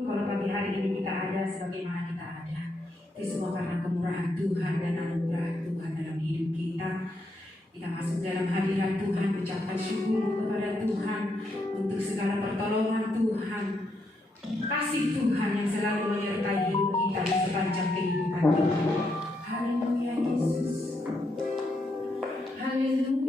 Kalau pagi hari ini kita ada sebagaimana kita ada, itu semua karena kemurahan Tuhan dan anugerah Tuhan dalam hidup kita. Kita masuk dalam hadirat Tuhan, ucapkan syukur kepada Tuhan untuk segala pertolongan Tuhan, kasih Tuhan yang selalu menyertai hidup kita di sepanjang kehidupan kita. Haleluya Yesus, haleluya.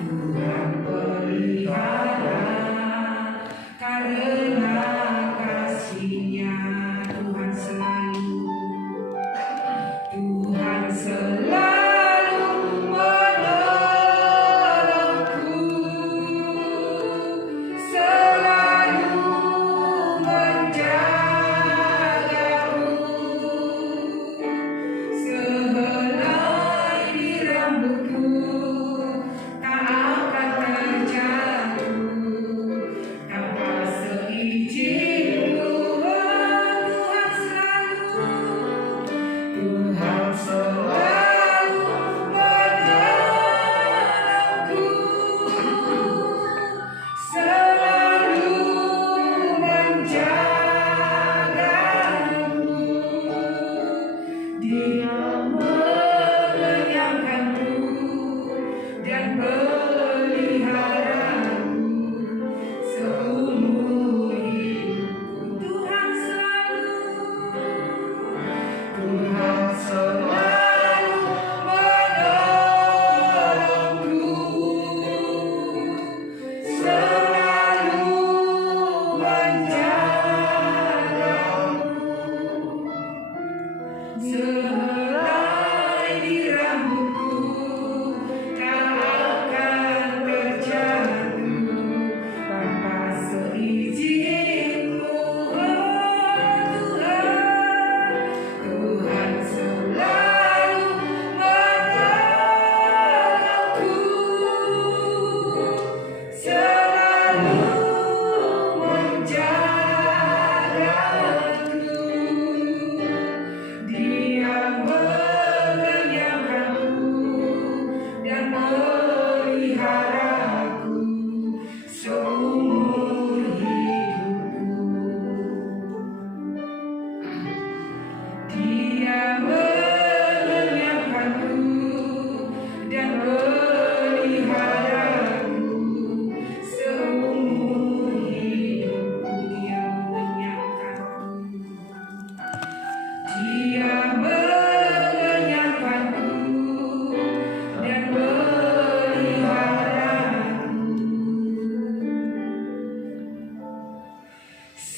Tuhan beri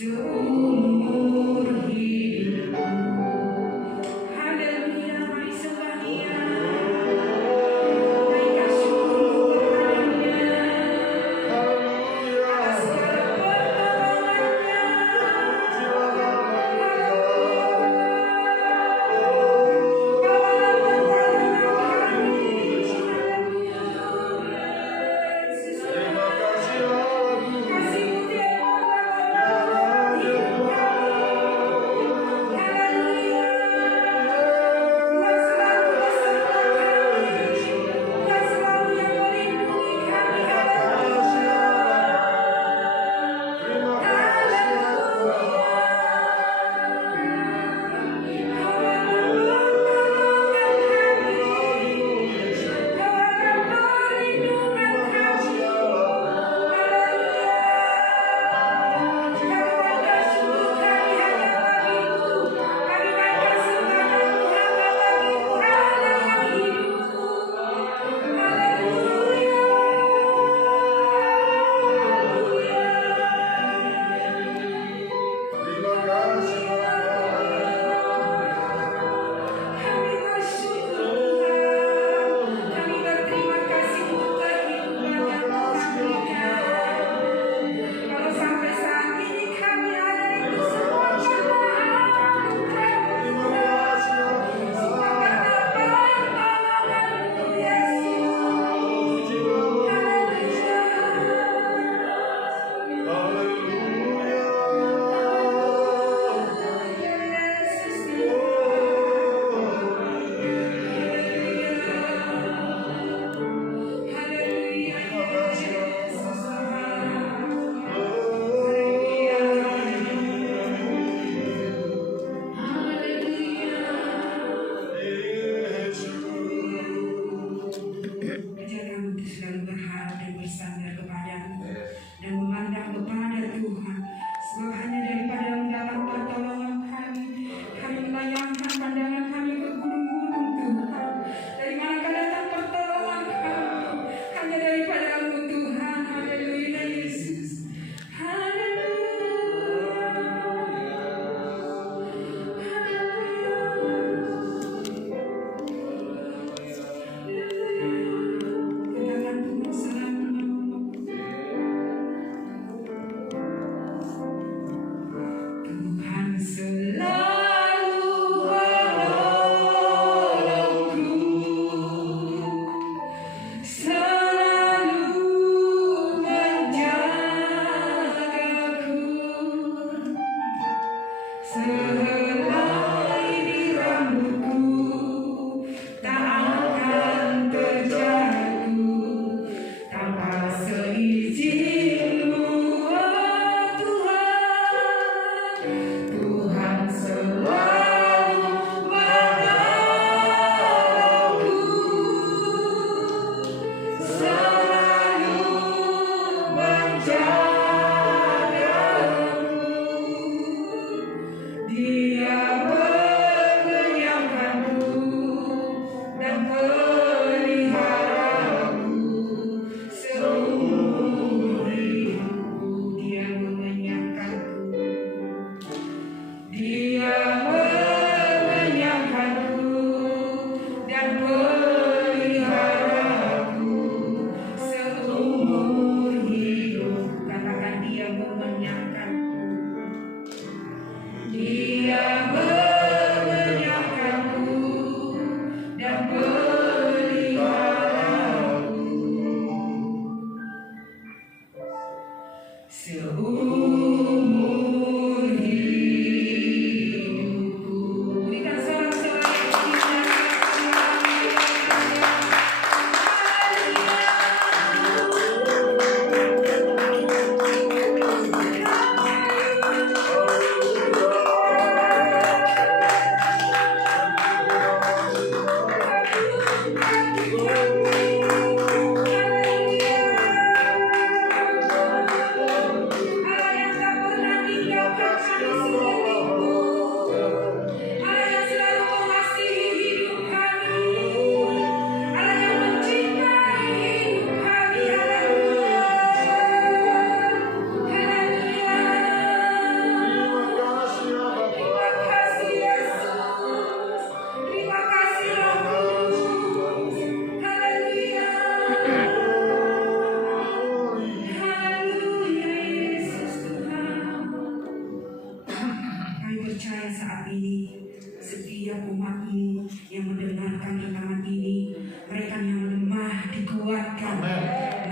seumur hidupku. Haleluya, mari sembah Dia. Naikkan syukur kepada-Nya atas segala pertolongan-Nya.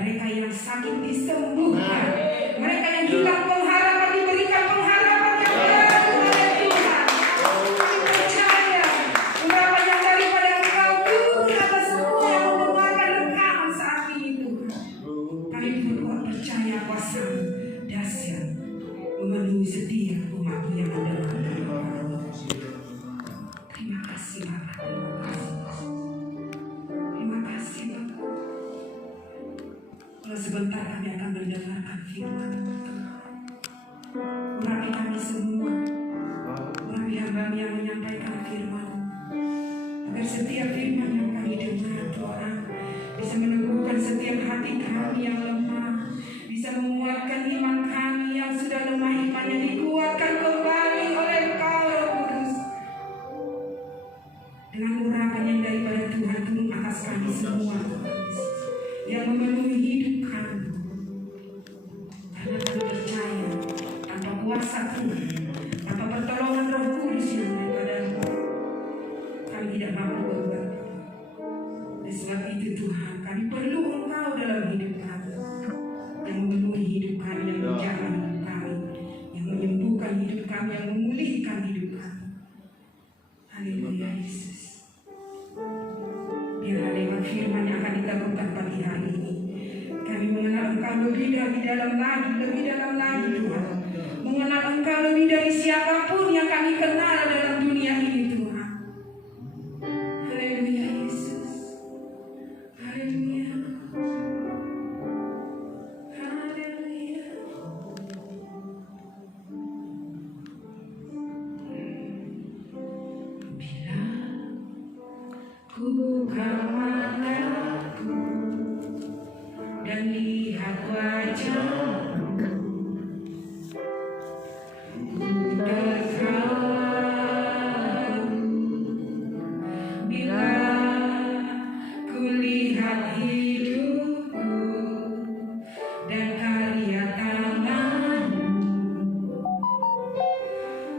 mereka yang sakit disembuhkan, mereka yang hilang pengharapan diberikan pengharapan yang baru oleh Tuhan. Kami percaya urapan yang daripada Engkau turun atas semua yang mendengarkan rekaman saat ini Tuhan. Kami pun percaya kuasa dahsyat memenuhi setiap umat-Mu yang mendengarkan. Terima kasih Bapak. Terima kasih Bapak. Kalau sebentar kami akan mendengarkan firman Tuhan. Urapi kami semua. Urapi hamba-Mu yang menyampaikan firman. Agar setiap firman yang kami dengar Tuhan bisa meneguhkan setiap hati kami yang lemah, bisa menguatkan iman kami yang sudah lemah imannya, dikuatkan kembali oleh Engkau Roh Kudus. Dengan urapan yang daripada Tuhan turun atas kami semua yang memenuhi hidup kami. Karena kami percaya tanpa kuasa Tuhan, tanpa pertolongan Roh Kudus yang daripada Engkau, kami tidak mampu berbuat. Oleh sebab itu Tuhan, kami perlu Engkau dalam hidup kami, yang memenuhi hidup kami, yang menjaga hidup kami, yang menyembuhkan hidup kami, yang memulihkan hidup kami. Haleluya Yesus. Biarlah lewat firman yang akan diteguhkan pagi hari ini, kami mengenal Engkau lebih dalam lagi Tuhan. Mengenal Engkau lebih dari siapapun yang kami kenal dalam dunia ini Tuhan. Haleluya Yesus. Haleluya. Haleluya. Bila ku buka mataku dan lihat wajah-Mu, ku terharu. Bila ku lihat hidupku dan karya tangan-Mu,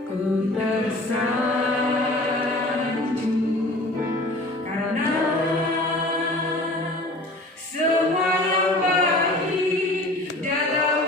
ku tersanjung karena semua yang baik dalam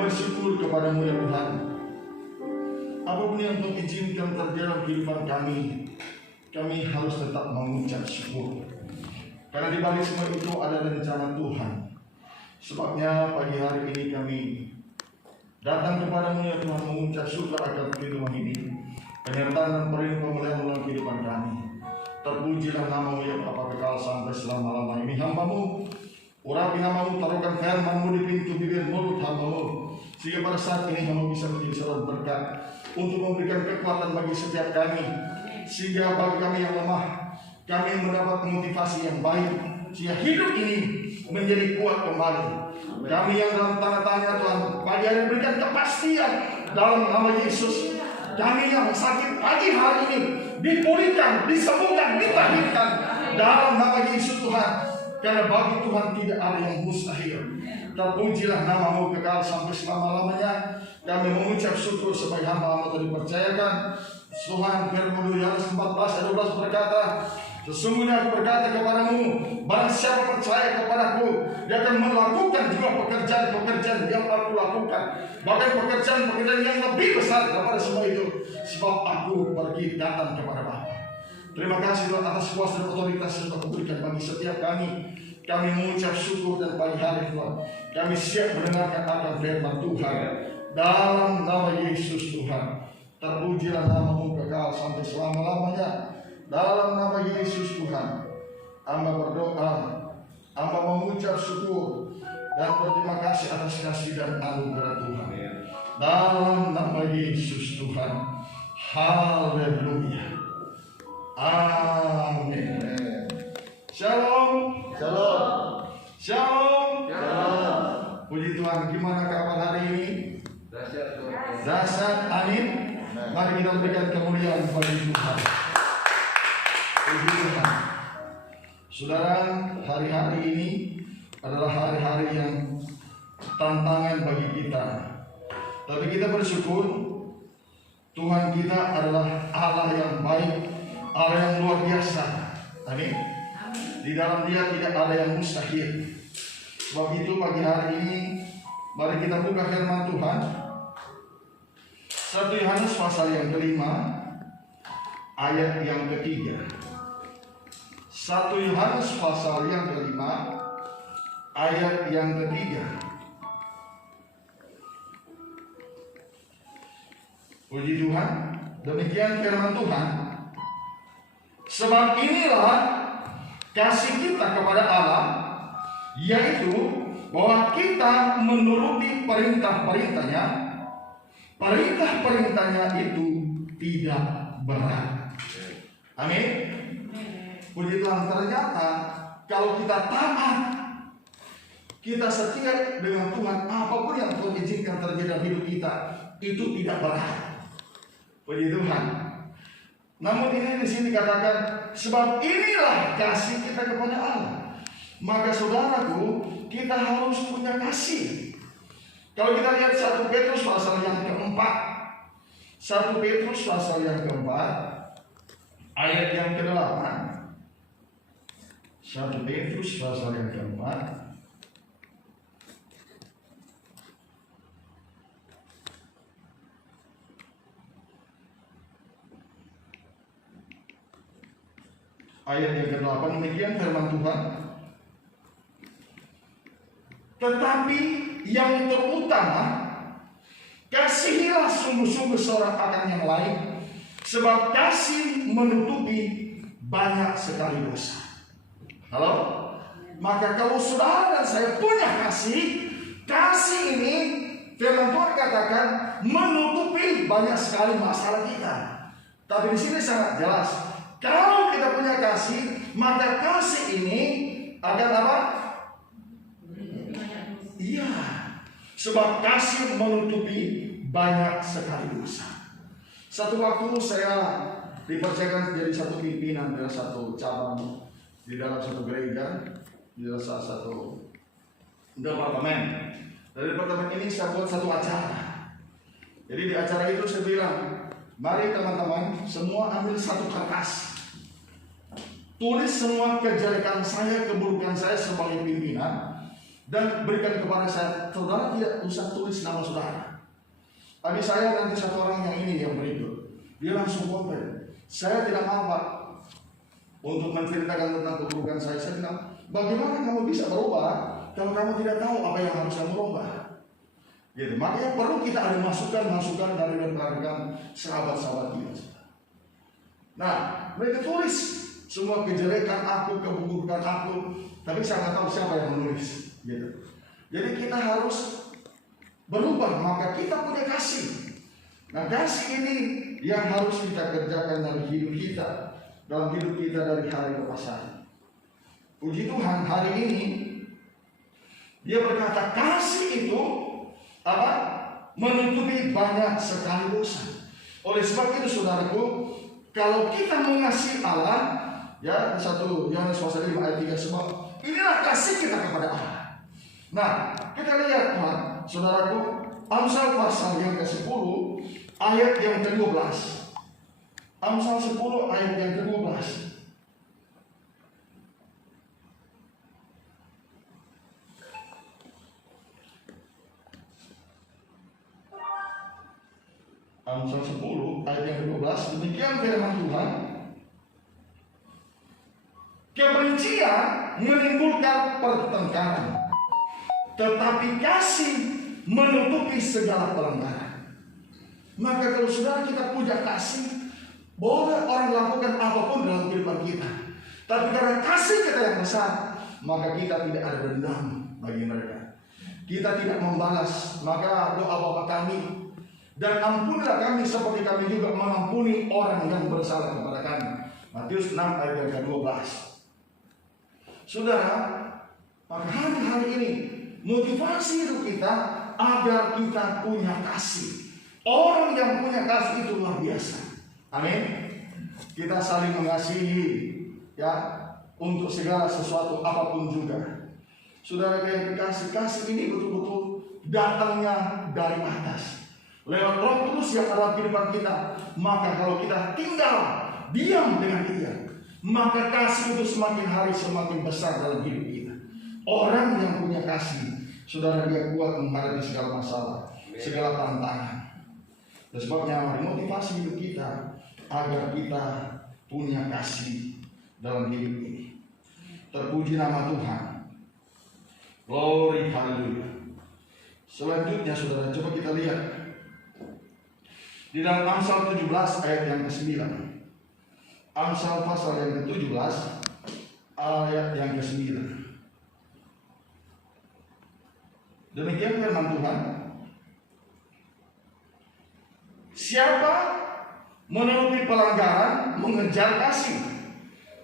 bersyukur kepadamu ya Tuhan. Apapun yang Tuhan izinkan terjadi dalam kehidupan kami harus tetap mengucap syukur. Karena di balik semua itu ada rencana Tuhan. Sebabnya pagi hari ini kami datang kepadamu ya Tuhan, mengucap syukur akan kehidupan ini, penyertaan dan pemulihan dalam kehidupan kami. Terpujilah namamu ya Bapa kekal sampai selama-lamanya. Ini hambamu, urapi namamu, taruhkan firmanmu di pintu bibir mulut hambamu, sehingga pada saat ini hamba bisa menjadi saluran berkat untuk memberikan kekuatan bagi setiap kami, sehingga bagi kami yang lemah, kami mendapat motivasi yang baik, sehingga hidup ini menjadi kuat kembali. Kami yang dalam tanda tanya Tuhan, pagi hari berikan kepastian dalam nama Yesus. Kami yang sakit pagi hari ini dipulihkan, disembuhkan, ditahirkan dalam nama Yesus Tuhan. Karena bagi Tuhan tidak ada yang mustahil. Terpujilah namamu kekal sampai selama-lamanya. Kami mengucap syukur supaya hamba-hamba tadi percayakan. Tuhan firman Yohanes 14 ayat 12 berkata, sesungguhnya aku berkata kepadamu, barang siapa percaya kepadaku, dia akan melakukan juga pekerjaan-pekerjaan yang aku lakukan, bahkan pekerjaan-pekerjaan yang lebih besar daripada semua itu, sebab aku pergi datang kepada Bapa. Terima kasih Tuhan atas kuasa dan otoritas yang Tuhan berikan bagi setiap kami. Kami mengucap syukur dan pagi hari Tuhan, kami siap mendengarkan akan firman Tuhan dalam nama Yesus Tuhan. Terpujilah namamu kekal sampai selama-lamanya. Dalam nama Yesus Tuhan, hamba berdoa, hamba mengucap syukur dan berterima kasih atas kasih dan anugerah Tuhan. Dalam nama Yesus Tuhan, haleluya, amin. Shalom, shalom, shalom, shalom. Puji Tuhan, gimana kabar hari ini? Dahsyat, amin. Mari kita berikan kemuliaan bagi Tuhan. Saudara, hari-hari ini adalah hari-hari yang tantangan bagi kita. Tapi kita bersyukur Tuhan kita adalah Allah yang baik, Allah yang luar biasa. Amin. Di dalam Dia tidak ada yang mustahil. Sebab itu pagi hari ini mari kita buka firman Tuhan. 1 Yohanes pasal yang kelima ayat yang ketiga. 1 Yohanes pasal yang kelima ayat yang ketiga. Puji Tuhan. Demikian firman Tuhan. Sebab inilah kasih kita kepada Allah, yaitu bahwa kita menuruti perintah-perintahnya. Perintah-perintahnya itu tidak berat. Amin. Puji Tuhan. Ternyata kalau kita taat, kita setia dengan Tuhan, apapun yang Tuhan izinkan terjadi dalam hidup kita itu tidak berat. Puji Tuhan. Namun ini di sini katakan, sebab inilah kasih kita kepada Allah. Maka saudaraku, kita harus punya kasih. Kalau kita lihat 1 Petrus pasal yang keempat, 1 Petrus pasal yang keempat ayat yang ke-8. 1 Petrus pasal yang keempat ayat yang ke-8, demikian firman Tuhan. Tetapi yang terutama, kasihilah sungguh-sungguh seorang akan yang lain, sebab kasih menutupi banyak sekali dosa. Halo? Maka kalau saudara dan saya punya kasih, kasih ini firman Tuhan katakan menutupi banyak sekali masalah kita. Tapi di sini sangat jelas, kalau kita punya kasih, maka kasih ini akan apa? Iya, sebab kasih menutupi banyak sekali dosa. Satu waktu saya dipercayakan jadi satu pimpinan dari satu cabang di dalam satu gereja, di dalam salah satu departemen. Dari departemen ini saya buat satu acara. Jadi di acara itu saya bilang, mari teman-teman semua ambil satu kertas, tulis semua kejelekan saya, keburukan saya sebagai pimpinan. dan berikan kepada saya. Saudara tidak usah tulis nama saudara. Tapi saya nanti satu orang yang ini yang berikut, dia langsung komplain, saya tidak mau Pak untuk menceritakan tentang keburukan saya. Saya bilang, bagaimana kamu bisa berubah kalau kamu tidak tahu apa yang harus kamu ubah? Gitu. Makanya perlu kita ada masukan dari rekan-rekan sahabat-sahabat kita. Nah, mereka tulis semua kejelekan aku, keburukan aku, tapi saya nggak tahu siapa yang menulis. Gitu. Jadi kita harus berubah, maka kita punya kasih. Nah, kasih ini yang harus kita kerjakan dalam hidup kita, dari hari ke hari. Puji Tuhan, hari ini dia berkata kasih itu apa? Menutupi banyak sekali dosa. Oleh sebab itu saudaraku, kalau kita mengasihi Allah, ya 1 Yohanes 5 ayat 3, sebab inilah kasih kita kepada Allah. Nah, kita lihat Tuhan, saudaraku, Amsal pasal yang ke-10 ayat yang ke-12. Amsal 10 ayat yang ke-12. Amsal 10 ayat yang ke-12, demikian firman Tuhan. Kebencian menimbulkan pertengkaran, tetapi kasih menutupi segala pelanggaran. Maka kalau saudara kita punya kasih, boleh orang lakukan apapun dalam kehidupan kita, tapi karena kasih kita yang besar, maka kita tidak ada dendam bagi mereka. Kita tidak membalas. Maka doa Bapa kami, dan ampunilah kami seperti kami juga mengampuni orang yang bersalah kepada kami. Matius 6 ayat yang ke-12. Saudara, maka hari-hari ini motivasi hidup kita agar kita punya kasih. Orang yang punya kasih itu luar biasa. Amin. Kita saling mengasihi, ya, untuk segala sesuatu apapun juga. Saudara yang kasih ini betul-betul datangnya dari atas, lewat Roh Kudus yang ada dalam kehidupan kita. Maka kalau kita tinggal diam dengan dia, maka kasih itu semakin hari semakin besar dalam hidup kita. Orang yang punya kasih, saudara, dia kuat menghadapi segala masalah, segala tantangan. Dan sebabnya motivasi hidup kita agar kita punya kasih dalam hidup ini. Terpuji nama Tuhan. Glory, haleluya. Selanjutnya saudara, coba kita lihat di dalam Amsal 17 ayat yang ke-9. Amsal pasal yang ke-17 ayat yang ke-9. Demikian firman Tuhan. Siapa menutupi pelanggaran mengejar kasih,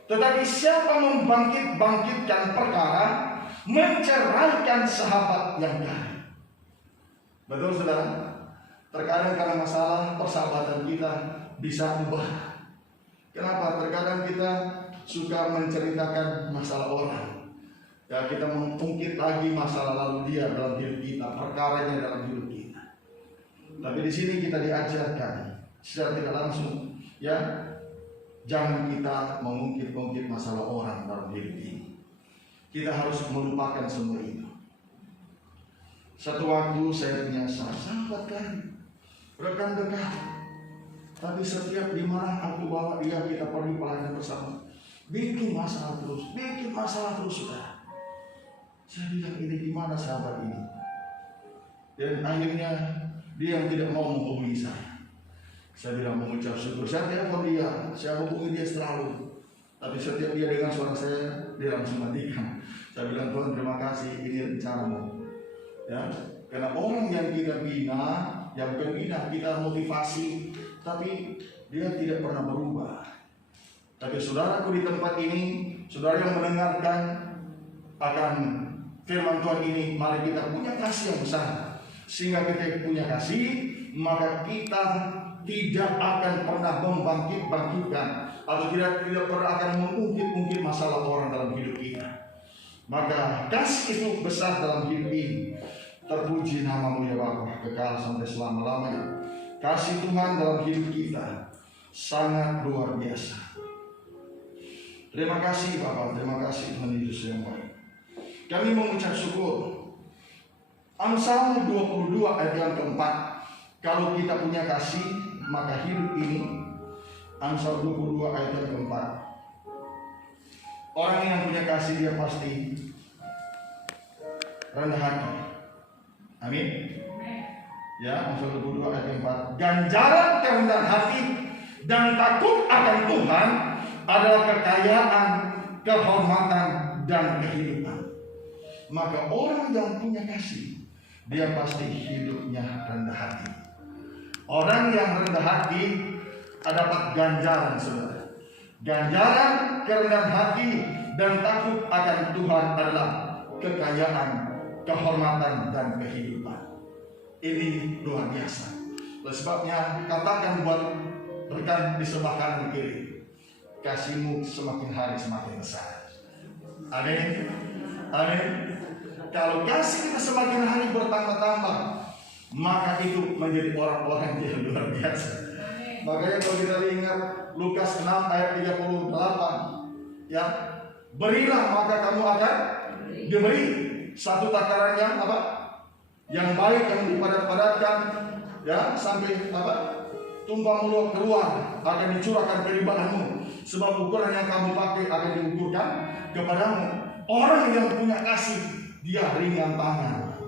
tetapi siapa membangkitkan perkara menceraikan sahabat yang baik. Betul saudara? Terkadang karena masalah persahabatan kita bisa ubah. Kenapa? Terkadang kita suka menceritakan masalah orang. Ya, kita mengungkit lagi masalah lalu dia dalam hidup kita, perkaranya dalam hidup kita. Tapi di sini kita diajarkan secara tidak langsung, ya, jangan kita mengungkit-ungkit masalah orang dalam hidup ini. Kita harus melupakan semua itu. Satu waktu saya punya sahabat kan, rekan dekat. Tapi setiap dimana aku bawa dia, kita pergi pelayanan bersama, bikin masalah terus sudah. Saya bilang, ini gimana sahabat ini? Dan akhirnya dia yang tidak mau menghubungi saya. Saya bilang mengucap syukur. Saya telepon dia, saya hubungi dia selalu. Tapi setiap dia dengan suara saya, dia langsung matikan. Saya bilang, Tuhan terima kasih, ini rencanamu. Ya, karena orang yang kita bina, yang bukan bina, kita motivasi, tapi dia tidak pernah berubah. Tapi saudaraku di tempat ini, saudara yang mendengarkan akan firman Tuhan ini, mari kita punya kasih yang besar. Sehingga kita punya kasih, maka kita tidak akan pernah membangkit-bangkitkan atau tidak pernah akan mengungkit-ungkit masalah orang dalam hidup kita. Maka kasih itu besar dalam hidup ini. Terpuji namamu ya Bapa, kekal sampai selama-lamanya. Kasih Tuhan dalam hidup kita sangat luar biasa. Terima kasih Bapa, terima kasih Tuhan Yesus yang baik. Kami mengucap syukur Amsal 22 ayat yang keempat. Kalau kita punya kasih, maka hidup ini. Amsal 22 ayat yang keempat. Orang yang punya kasih dia pasti rendah hati. Amin. Ya, Amsal 22 ayat yang keempat. Ganjaran kerendahan hati dan takut akan Tuhan adalah kekayaan, kehormatan, dan kehidupan. Maka orang yang punya kasih, dia pasti hidupnya rendah hati. Orang yang rendah hati dapat ganjaran, saudara. Ganjaran kerendahan hati dan takut akan Tuhan adalah kekayaan, kehormatan, dan kehidupan. Ini luar biasa. Oleh sebabnya katakan buat rekan di sebelah kanan kiri, kasihmu semakin hari semakin besar. Amin. Amin. Kalau kasih kita semakin hari bertambah-tambah, maka itu menjadi orang-orang yang luar biasa. Makanya kalau kita ingat Lukas 6 ayat 38, ya, berilah maka kamu akan diberi. Satu takaran yang apa? Yang baik, yang dipadat-padatkan, ya, sampai apa? Tumpah meluap keluar, akan dicurahkan kelimpahanmu. Sebab ukuran yang kamu pakai akan diukurkan kepadamu. Orang yang punya kasih, dia ringan tangan,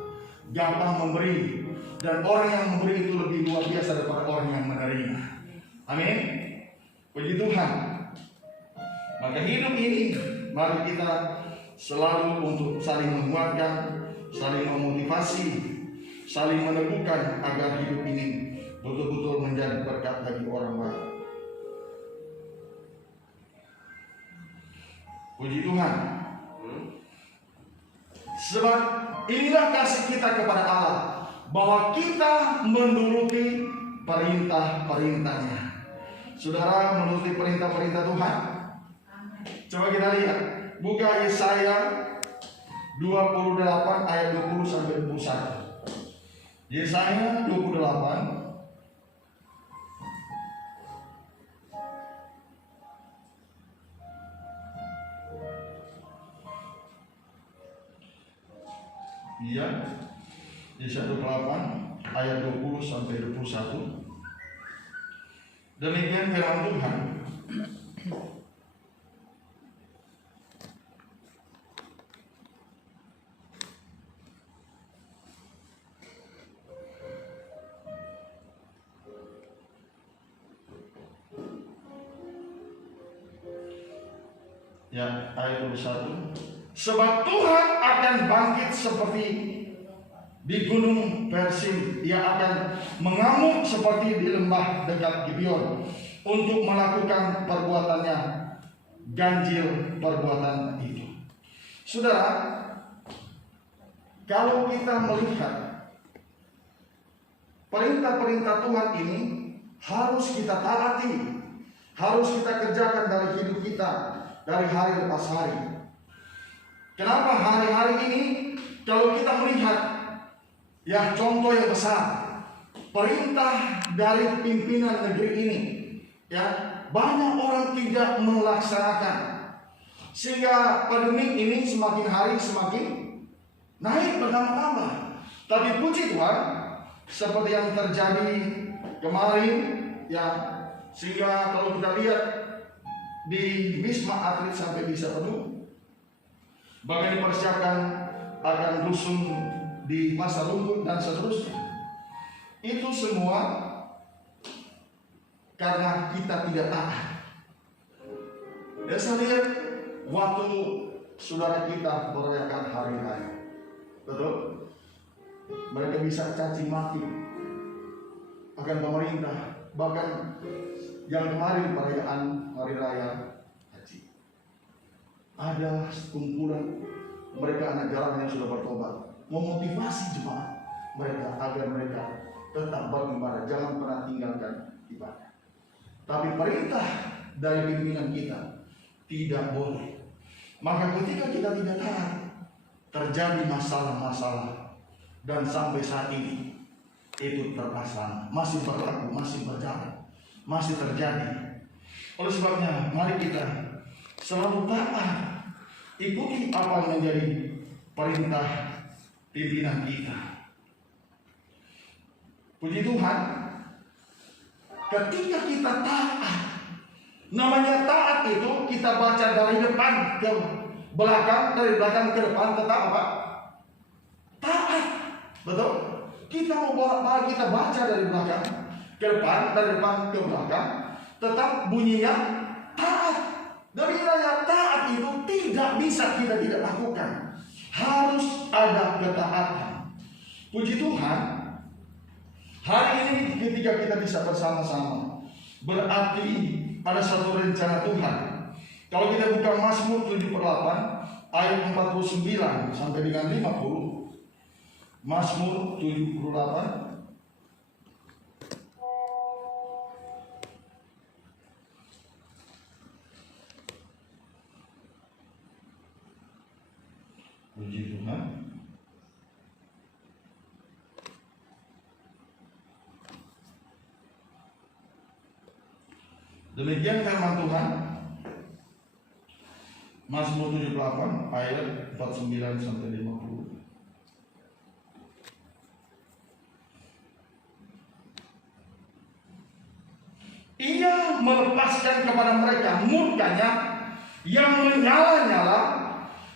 gampang memberi, dan orang yang memberi itu lebih luar biasa daripada orang yang menerima. Amin. Puji Tuhan. Maka hidup ini, mari kita selalu untuk saling menguatkan, saling memotivasi, saling meneguhkan agar hidup ini betul-betul menjadi berkat bagi orang lain. Puji Tuhan. Sebab inilah kasih kita kepada Allah, bahwa kita menuruti perintah-perintahnya. Saudara menuruti perintah-perintah Tuhan. Coba kita lihat, buka Yesaya 28 ayat 20 sampai 21. Yesaya 28 Iya, Yesaya 28 ayat 20 sampai 21. Demikian firman Tuhan. Ya, ayat 21. Sebab Tuhan akan bangkit seperti di gunung Persim, ia akan mengamuk seperti di lembah dekat Gibeon untuk melakukan perbuatannya, ganjil perbuatan itu. Saudara, kalau kita melihat perintah-perintah Tuhan ini harus kita taati, harus kita kerjakan dari hidup kita, dari hari lepas hari. Kenapa hari-hari ini kalau kita melihat ya contoh yang besar, perintah dari pimpinan negeri ini, ya banyak orang tidak melaksanakan, sehingga pandemi ini semakin hari semakin naik bertambah-tambah. Tapi puji Tuhan, seperti yang terjadi kemarin, ya, sehingga kalau kita lihat di Wisma Atlet sampai bisa penuh. Bahkan dipersiapkan akan rusun di Pasar Rumput dan seterusnya. Itu semua karena kita tidak taat. Dan saya lihat waktu saudara kita merayakan hari raya, betul? Mereka bisa caci maki akan pemerintah. Bahkan yang kemarin perayaan hari raya haji, ada kumpulan mereka anak jalanan yang sudah bertobat, memotivasi jemaat mereka agar mereka tetap beribadah, jangan pernah tinggalkan ibadah. Tapi perintah dari pimpinan kita tidak boleh. Maka ketika kita tidak taat, terjadi masalah-masalah, dan sampai saat ini itu terpasang, masih berlaku, masih berjalan, masih terjadi. Oleh sebabnya mari kita selalu taat, ikuti apa yang menjadi perintah pimpinan kita. Puji Tuhan, ketika kita taat, namanya taat itu kita baca dari depan ke belakang, dari belakang ke depan, tetap apa? Taat, betul? Kita mau bolak-balik, kita baca dari belakang ke depan, dari depan ke belakang, tetap bunyinya taat. Dari nilai taat itu tidak bisa kita tidak lakukan, harus ada ketaatan. Puji Tuhan, hari ini ketika kita bisa bersama-sama, berarti ada satu rencana Tuhan. Kalau kita buka Mazmur 78 ayat 49 sampai dengan 50. Mazmur 78 puji Tuhan. Demikian firman Tuhan. Mazmur 78 ayat 49 sampai 50. Ia melepaskan kepada mereka murkanya yang menyala-nyala,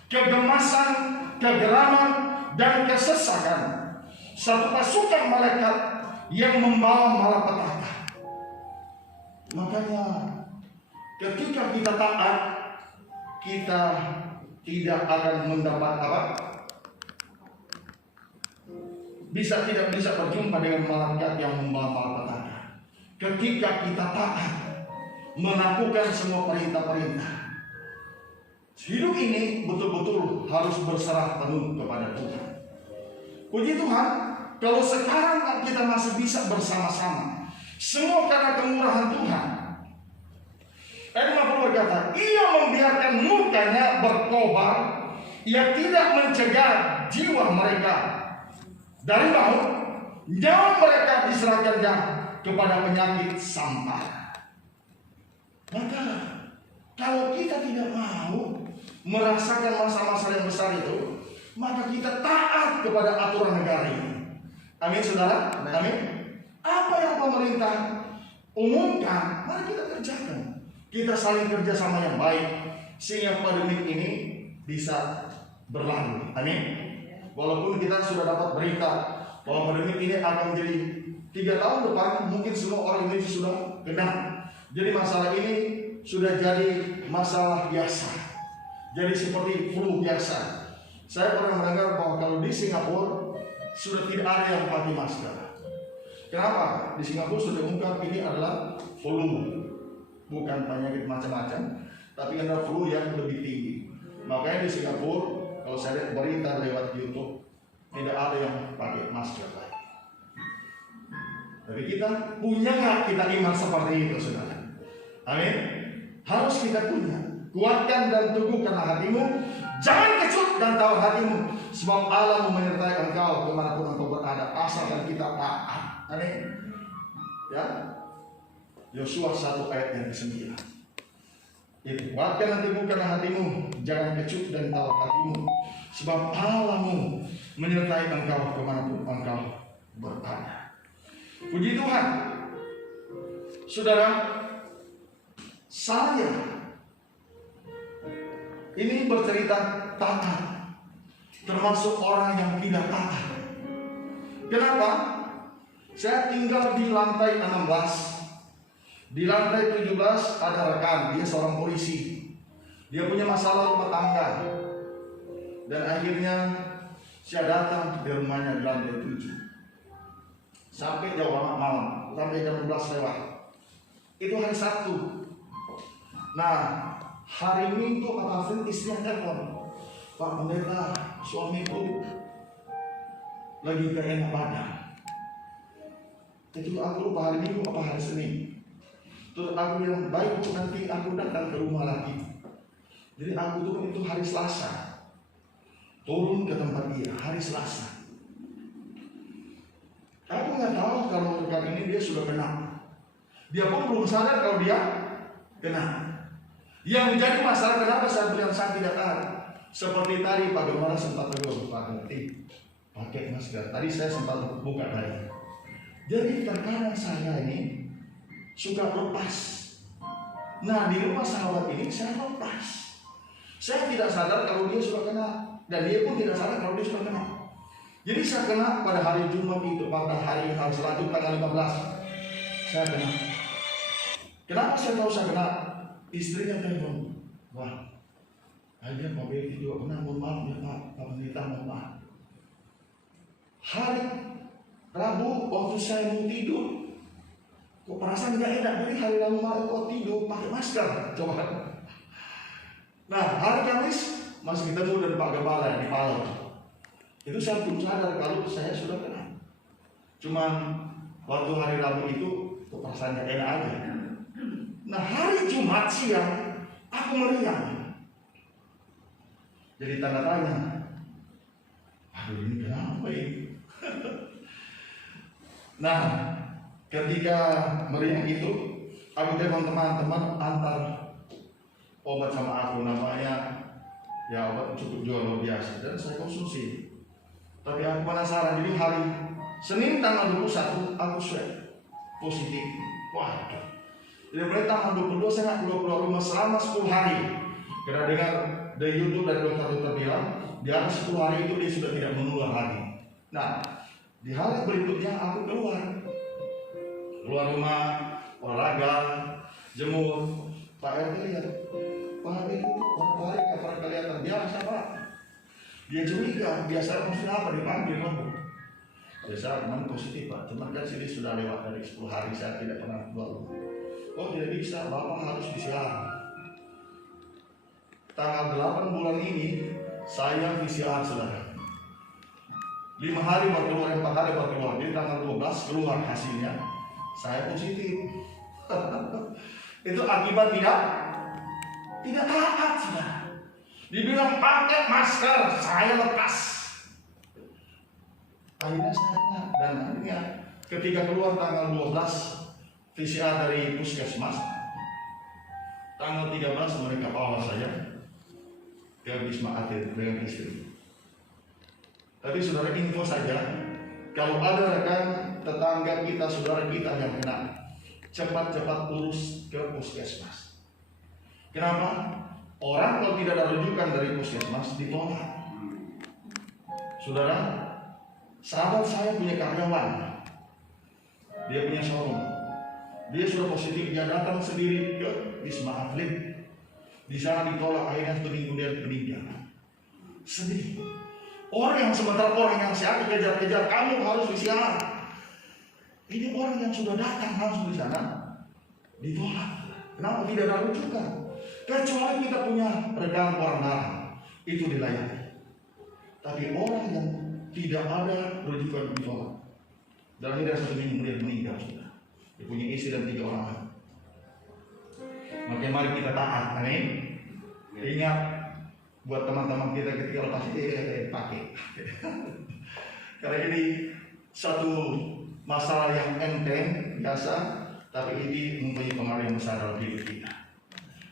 kegemasan, kegeraman, dan kesesakan, satu pasukan malaikat yang membawa malapetaka. Makanya ketika kita taat, kita tidak akan mendapat apa? Tidak bisa berjumpa dengan malaikat yang membawa malapetaka. Ketika kita taat, melakukan semua perintah-perintah, hidup ini betul-betul harus berserah penuh kepada Tuhan. Puji Tuhan, kalau sekarang kita masih bisa bersama-sama, semua karena kemurahan Tuhan. Ayat 50 berkata, ia membiarkan murkanya berkobar, ia tidak mencegah jiwa mereka dari maut, nyawa mereka diserahkannya kepada penyakit sampah. Maka kalau kita tidak mau merasakan masa-masa yang besar itu, maka kita taat kepada aturan negara ini. Amin, saudara. Amin. Apa yang pemerintah umumkan, mari kita kerjakan. Kita saling kerjasama yang baik sehingga pandemi ini bisa berlalu. Amin. Walaupun kita sudah dapat berita bahwa pandemi ini akan menjadi 3 tahun depan, mungkin semua orang Indonesia sudah kena. Jadi masalah ini sudah jadi masalah biasa, jadi seperti flu biasa. Saya pernah mendengar bahwa kalau di Singapura sudah tidak ada yang pakai masker. Kenapa? Di Singapura sudah diungkap ini adalah flu, bukan penyakit macam-macam, tapi ada flu yang lebih tinggi. Makanya di Singapura, kalau saya lihat berita lewat YouTube, tidak ada yang pakai masker lagi. Tapi kita punya nggak kita iman seperti itu, saudara? Amin. Harus kita punya. Kuatkan dan teguhkan hatimu, jangan kecut dan tawar hatimu, sebab Allah menyertai engkau kemanapun engkau berada, asalkan kita taat. Amin. Ya. Yosua 1 ayat yang ke-9. Kuatkan dan teguhkan hatimu, jangan kecut dan tawar hatimu, sebab Allahmu menyertai engkau kemanapun engkau berada. Puji Tuhan, saudara, saya ini bercerita taat, termasuk orang yang tidak taat. Kenapa? Saya tinggal di lantai 16. Di lantai 17 ada rekan, dia seorang polisi. Dia punya masalah rumah tangga. Dan akhirnya saya datang di rumahnya di lantai 7. Sampai jauh malam, sampai jam 12 lewat. Itu hari Sabtu. Nah, hari Minggu apa istrinya telepon, Pak Pendeta, suamiku lagi gak enak badan. Itu aku lupa hari Minggu apa hari Senin. Terus aku bilang, baik Bu, nanti aku datang ke rumah lagi. Jadi aku turun itu hari Selasa, turun ke tempat dia hari Selasa. Aku nggak tahu kalau rekan ini dia sudah kena. Dia pun belum sadar kalau dia kena. Yang menjadi masalah kenapa saya bilang saya tidak tahu. Seperti tadi Pak Gemara sempat tegur, Pak ngerti pakai masker. Tadi saya sempat buka tadi. Jadi terkadang saya ini suka lepas. Nah, di rumah sahabat ini saya lepas. Saya tidak sadar kalau dia sudah kena, dan dia pun tidak sadar kalau dia sudah kena. Jadi saya kena pada hari Jumat itu, pada hari selanjutnya tanggal 15. Saya kena. Kenapa saya tahu saya kena? Istrinya telepon, wah, dia Pak Beki juga kena, mohon maaf ya Pak, Pak Pendeta mohon maaf. Hari Rabu waktu saya mau tidur, kok perasaan nggak enak. Jadi hari Rabu malam kok tidur pakai masker, coba. Nah, hari Kamis masih ketemu dengan Pak Gembala di Palau. Itu saya belum sadar kalau saya sudah kena. Cuman waktu hari Rabu itu kok perasaan nggak enak aja. Nah, hari Jumat siang aku meriang. Jadi tanda tanya, aduh ini kenapa ini? Nah, ketika meriang itu, aku telepon teman-teman antar obat sama aku, namanya ya obat cukup jual luar biasa, dan saya konsumsi. Tapi aku penasaran, jadi hari Senin tanggal 21 aku swab positif. Waduh. Jadi mulai tanggal 22 saya nggak keluar rumah selama 10 hari. Karena dengar dari YouTube dan dokter-dokter bilang di atas 10 hari itu dia sudah tidak menular lagi. Nah, di hari berikutnya aku keluar rumah, olahraga, jemur. Pak RT lihat, Pak itu berapa hari nggak pernah kelihatan, biasa Pak. Dia curiga, biasa maksudnya apa dipanggil kamu? Biasa memang positif Pak, cuma kan sini sudah lewat dari 10 hari saya tidak pernah keluar rumah. Oh tidak bisa, Bapak harus PCR. Tanggal 8 bulan ini saya PCR saudara. 5 hari baru keluar, 4 hari baru keluar. Jadi tanggal 12 keluar hasilnya, saya positif. Itu akibat tidak taat saudara. Dibilang pakai masker, saya lepas. Akhirnya saya taat, dan akhirnya ketika keluar tanggal 12 PCR dari puskesmas, tanggal 13 mereka bawa saya ke Wisma Atlet dengan istri. Tapi saudara info saja, kalau ada rekan tetangga kita, saudara kita yang kena, cepat-cepat urus ke puskesmas. Kenapa? Orang kalau tidak ada rujukan dari puskesmas ditolak. Saudara, sahabat saya punya karyawan, dia punya showroom. Dia sudah positif, dia datang sendiri ke Wisma Atlet. Di sana ditolak, akhirnya 1 minggu dia meninggal. Sedih. Orang yang sementara orang yang sehat dikejar-kejar, kamu harus PCR. Ini orang yang sudah datang langsung di sana ditolak. Kenapa tidak ada rujukan? Kecuali kita punya rekan orang darah, itu dilayani. Tapi orang yang tidak ada rujukan ditolak. Dan ini dari 1 minggu dia meninggal sudah. Dia punya istri dan 3 orang. Maka mari kita taat, amin. Ingat buat teman-teman kita ketika lepas pakai. Karena ini satu masalah yang enteng biasa, tapi ini mempunyai pengaruh yang besar dalam hidup kita.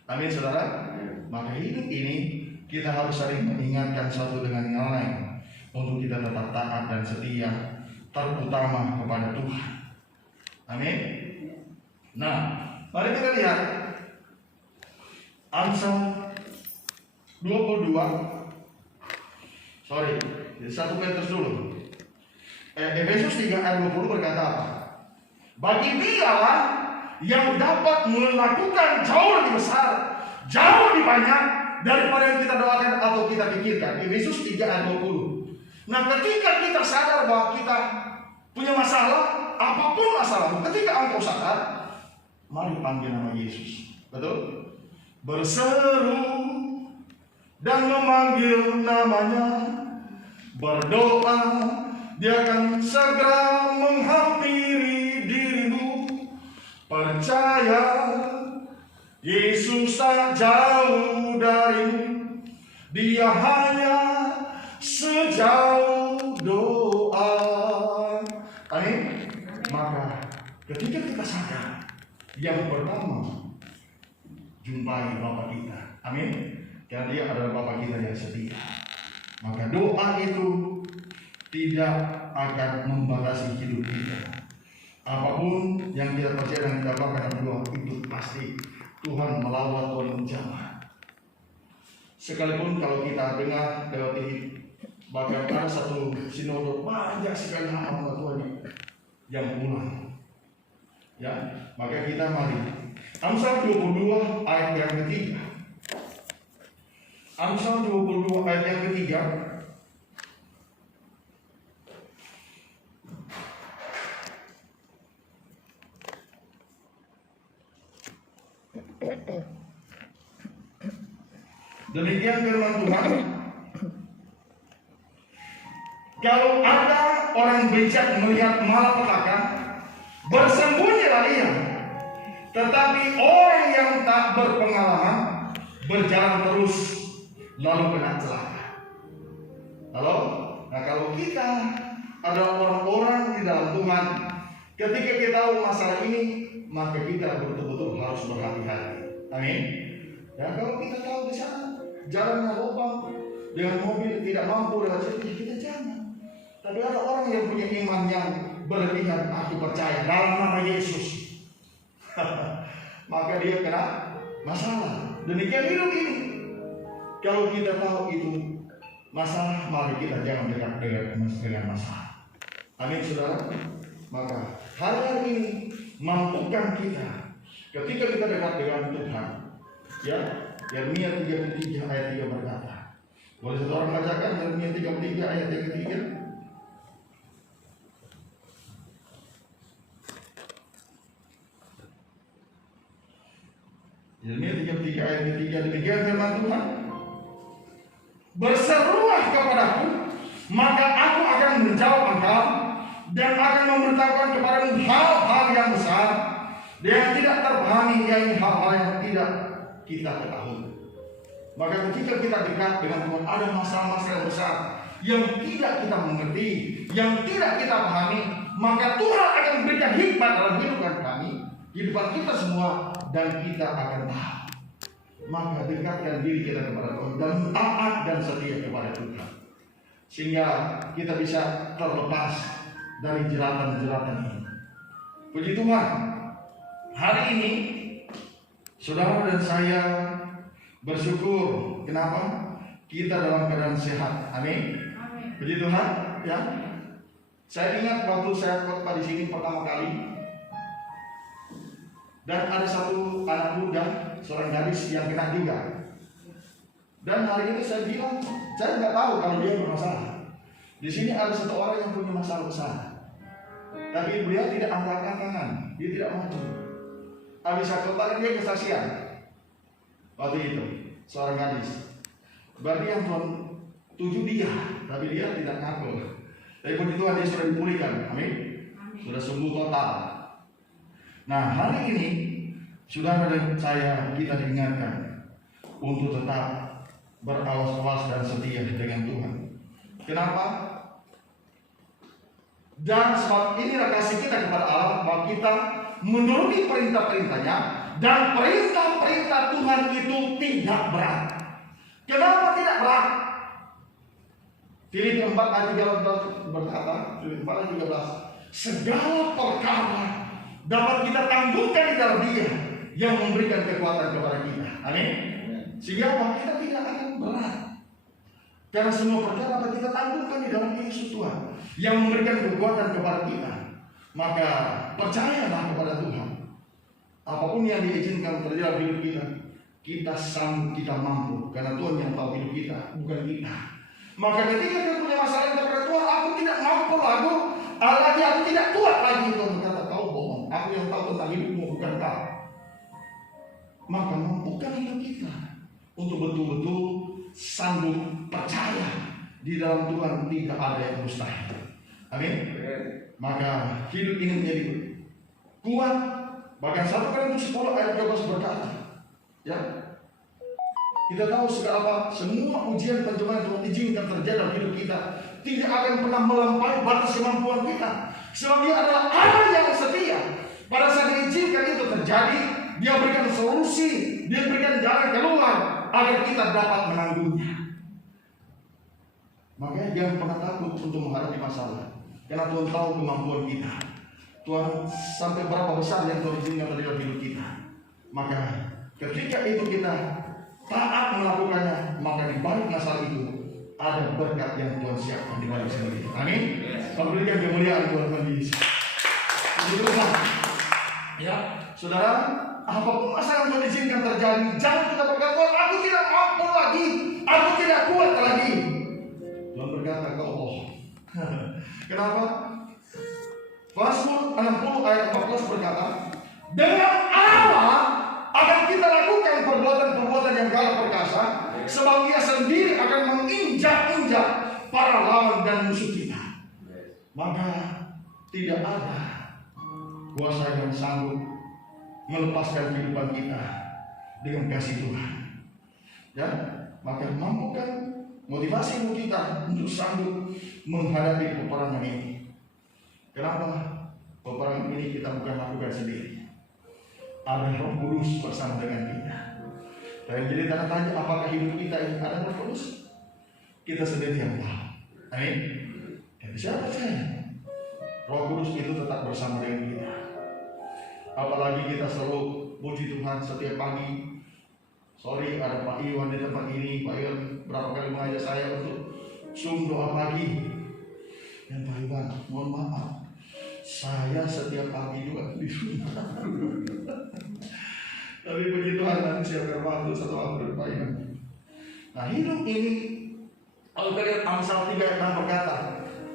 Amin saudara. Maka hidup ini kita harus saling mengingatkan satu dengan yang lain untuk kita tetap taat dan setia, terutama kepada Tuhan. Amin. Nah, mari kita lihat Amsal 22. 1 Petrus dulu. Efesus 3 ayat 20 berkata apa? Bagi Dialah yang dapat melakukan jauh lebih besar, jauh lebih banyak daripada yang kita doakan atau kita pikirkan. Efesus 3 ayat 20. Nah, ketika kita sadar bahwa kita punya masalah, apapun masalahmu, ketika engkau sadar, mari panggil nama Yesus. Betul? Berseru dan memanggil namanya, berdoa, dia akan segera menghampiri dirimu. Percaya, Yesus tak jauh darimu, dia hanya sejauh doa. Amin. Maka ketika kita sadar, yang pertama jumpai Bapa kita. Amin. Karena dia adalah Bapa kita yang setia. Maka doa itu tidak akan membatasi hidup kita. apapun yang kita percaya dan kita lakukan berdoa itu pasti Tuhan melawat, Tuhan menjamah. Sekalipun kalau kita dengar lewat TV, bahkan ada satu sinode banyak sekali hamba Tuhan yang pulang. Ya, maka kita mari. Amsal 22 ayat yang ketiga. Amsal 22 ayat yang ketiga. Demikian firman Tuhan. Kalau ada orang bijak melihat malapetaka, bersembunyilah ia. Tetapi orang yang tak berpengalaman berjalan terus lalu kena celaka. Halo? Nah, kalau kita adalah orang-orang di dalam Tuhan, ketika kita tahu masalah ini, maka kita betul-betul harus berhati-hati. Amin. Dan kalau kita tahu di sana jalannya lubang dengan mobil tidak mampu lewat situ, kita jangan. Tapi ada orang yang punya iman yang berlebihan, aku percaya dalam nama Yesus, maka dia kena masalah. Demikian hidup ini. Kalau kita tahu itu masalah, mari kita jangan dekat dengan masalah. Amin, saudara. Maka hal-hal ini mampukan kita ketika kita dekat dengan Tuhan. Ya, Yeremia 33 ayat 3 berkata. Boleh satu orang bacakan Yeremia 33 ayat yang ketiga? Yeremia 33 ayat ketiga, demikian firman Tuhan. Berserulah kepadaku, maka aku akan menjawab engkau dan akan memberitahukan kepadamu hal-hal yang besar yang tidak terpahami, yaitu hal-hal yang tidak kita ketahui. Maka ketika kita dekat dengan Tuhan, ada masalah-masalah yang besar yang tidak kita mengerti, yang tidak kita pahami, maka Tuhan akan memberikan hikmat dalam kehidupan kami, kehidupan kita semua, dan kita akan tahu. Maka dekatkan diri kita kepada Tuhan dan taat dan setia kepada Tuhan, sehingga kita bisa terlepas dari jeratan-jeratan ini. Puji Tuhan, hari ini saudara dan saya bersyukur. Kenapa? Kita dalam keadaan sehat. Amin. Puji Tuhan. Ya. Saya ingat waktu saya khotbah di sini pertama kali, dan ada satu anak muda, seorang gadis yang kena juga. Dan hari ini saya bilang, saya nggak tahu kalau dia bermasalah. Di sini ada satu orang yang punya masalah besar, tapi beliau tidak angkat tangan, dia tidak maju. Habis saya khotbah dia kesaksian. Waktu itu seorang gadis. Berarti yang Tuhan tuju dia, tapi dia tidak ngaku. Tapi puji Tuhan, dia sudah dipulihkan. Amin. Sudah sembuh total. Nah, hari ini saudara dan saya, kita diingatkan untuk tetap berawas-awas dan setia dengan Tuhan. Kenapa? Dan sebab inilah kasih kita kepada Allah, bahwa kita menuruti perintah-perintahnya, dan perintah-perintah Tuhan itu tidak berat. Kenapa tidak berat? Filipi 4 ayat 13 berkata, Filipi 4 ayat 13, segala perkara dapat kita tanggungkan di dalam Dia yang memberikan kekuatan kepada kita. Amin. Sehingga kita tidak akan berat, karena semua perkara dapat kita tanggungkan di dalam Yesus Tuhan yang memberikan kekuatan kepada kita. Maka percayalah kepada Tuhan. Apapun yang diizinkan terjadi dalam hidup kita, kita sanggup, kita mampu, karena Tuhan yang tahu hidup kita, bukan kita. Maka ketika kita punya masalah kepada Tuhan, aku tidak mampu lagi, aku tidak kuat lagi, Tuhan berkata, kau bohong, aku yang tahu tentang hidupmu, bukan kau. Maka mampukan hidup kita untuk betul-betul sanggup percaya di dalam Tuhan, tidak ada yang mustahil. Amin. Maka hidup ini menjadi kuat. Bahkan 1 Korintus 10 ayat 12 berkata, ya, kita tahu segala semua ujian pencobaan Tuhan izinkan terjadi dalam hidup kita tidak akan pernah melampaui batas kemampuan kita, sebab Dia adalah Allah yang setia. Pada saat diizinkan itu terjadi, Dia berikan solusi, Dia berikan jalan keluar agar kita dapat menanggungnya. Makanya jangan pernah takut untuk menghadapi masalah, karena Tuhan tahu kemampuan kita. Tuhan sampai berapa besar yang Tuhan izinkan dalam hidup kita. Maka ketika itu kita taat melakukannya, maka di balik masalah itu ada berkat yang Tuhan siapkan di balik semua itu. Amin. Kalau berikan kemuliaan Tuhan Yesus. Itu ya, saudara, apapun masalah yang Tuhan izinkan terjadi, jangan kita berkata, Tuhan, aku tidak mampu lagi, aku tidak kuat lagi. Tuhan berkata ke Allah. Kenapa? Mazmur 60 ayat 14 berkata, dengan Allah akan kita lakukan perbuatan-perbuatan yang gala perkasa, sebab Ia sendiri akan menginjak-injak para lawan dan musuh kita. Maka tidak ada kuasa yang sanggup melepaskan kehidupan kita dengan kasih Tuhan. Ya, maka mampukan motivasi kita untuk sanggup menghadapi peperangan ini. Kenapa? Peperangan ini kita bukan lakukan sendiri. Ada Roh Kudus bersama dengan kita. Dan jadi tanda tanya, apakah hidup kita ini ada Roh Kudus? Kita sendiri yang tahu. Amin. Dan siapa percaya? Roh Kudus itu tetap bersama dengan kita. Apalagi kita selalu puji Tuhan setiap pagi. Sorry, ada Pak Iwan di tempat ini. Pak Iwan berapa kali mengajak saya untuk doa pagi. Dan Pak Iwan, mohon maaf, saya setiap pagi juga di rumah. Tapi puji Tuhan, nanti siapkan waktu satu waktu Pak Iwan. Nah, hidup ini, kalau kita lihat Amsal 3 ayat 6 berkata,